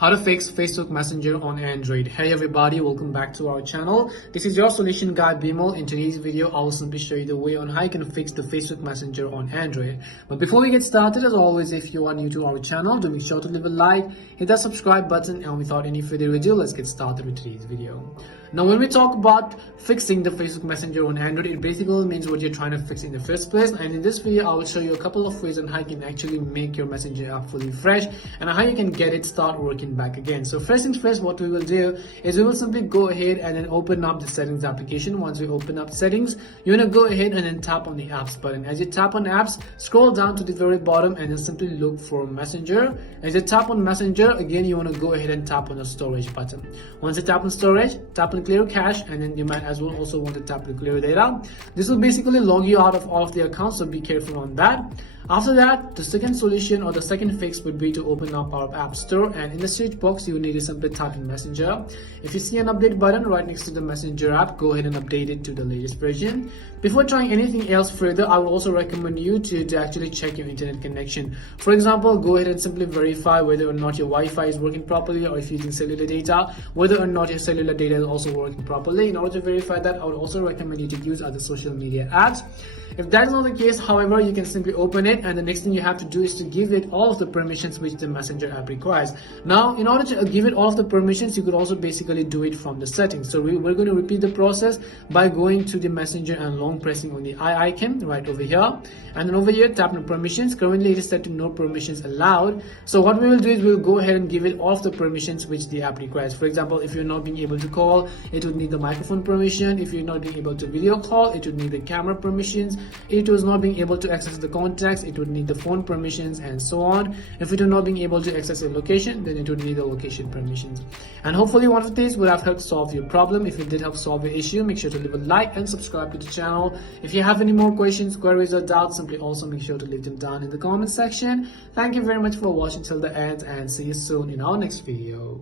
How to fix Facebook Messenger on Android. Hey everybody, welcome back to our channel. This is your solution guy Bimal. In today's video, I will simply show you the way on how you can fix the Facebook Messenger on Android. But before we get started, as always, if you are new to our channel, do make sure to leave a like, hit that subscribe button, and without any further ado, let's get started with today's video. Now, when we talk about fixing the Facebook Messenger on Android, it basically means what you're trying to fix in the first place. And in this video, I will show you a couple of ways on how you can actually make your Messenger app fully fresh and how you can get it start working back again. So first things first, what we will do is we will simply go ahead and then open up the settings application. Once we open up settings, you want to go ahead and then tap on the apps button. As you tap on apps, scroll down to the very bottom and then simply look for Messenger. As you tap on Messenger, again, you want to go ahead and tap on the storage button. Once you tap on storage, tap on clear cache, and then you might as well also want to tap on clear data. This will basically log you out of all of the accounts, so be careful on that. After that, the second solution or the second fix would be to open up our app store, and in the search box you need to simply type in Messenger. If you see an update button right next to the Messenger app, go ahead and update it to the latest version. Before trying anything else further, I would also recommend you to actually check your internet connection. For example, go ahead and simply verify whether or not your Wi-Fi is working properly, or if you're using cellular data, whether or not your cellular data is also working properly. In order to verify that, I would also recommend you to use other social media apps. If that is not the case, however, you can simply open it, and the next thing you have to do is to give it all of the permissions which the Messenger app requires. Now, in order to give it all of the permissions, you could also basically do it from the settings. So we're going to repeat the process by going to the Messenger and long pressing on the I icon right over here, and then over here tap on permissions. Currently it is set to no permissions allowed. So what we will do is we'll go ahead and give it all of the permissions which the app requires. For example, if you're not being able to call, it would need the microphone permission. If you're not being able to video call, it would need the camera permissions. It was not being able to access the contacts, it would need the phone permissions, and so on. If it is not being able to access a location, then it would need the location permissions. And hopefully one of these would have helped solve your problem. If it did help solve your issue, make sure to leave a like and subscribe to the channel. If you have any more questions, queries, or doubts, simply also make sure to leave them down in the comment section. Thank you very much for watching till the end, and see you soon in our next video.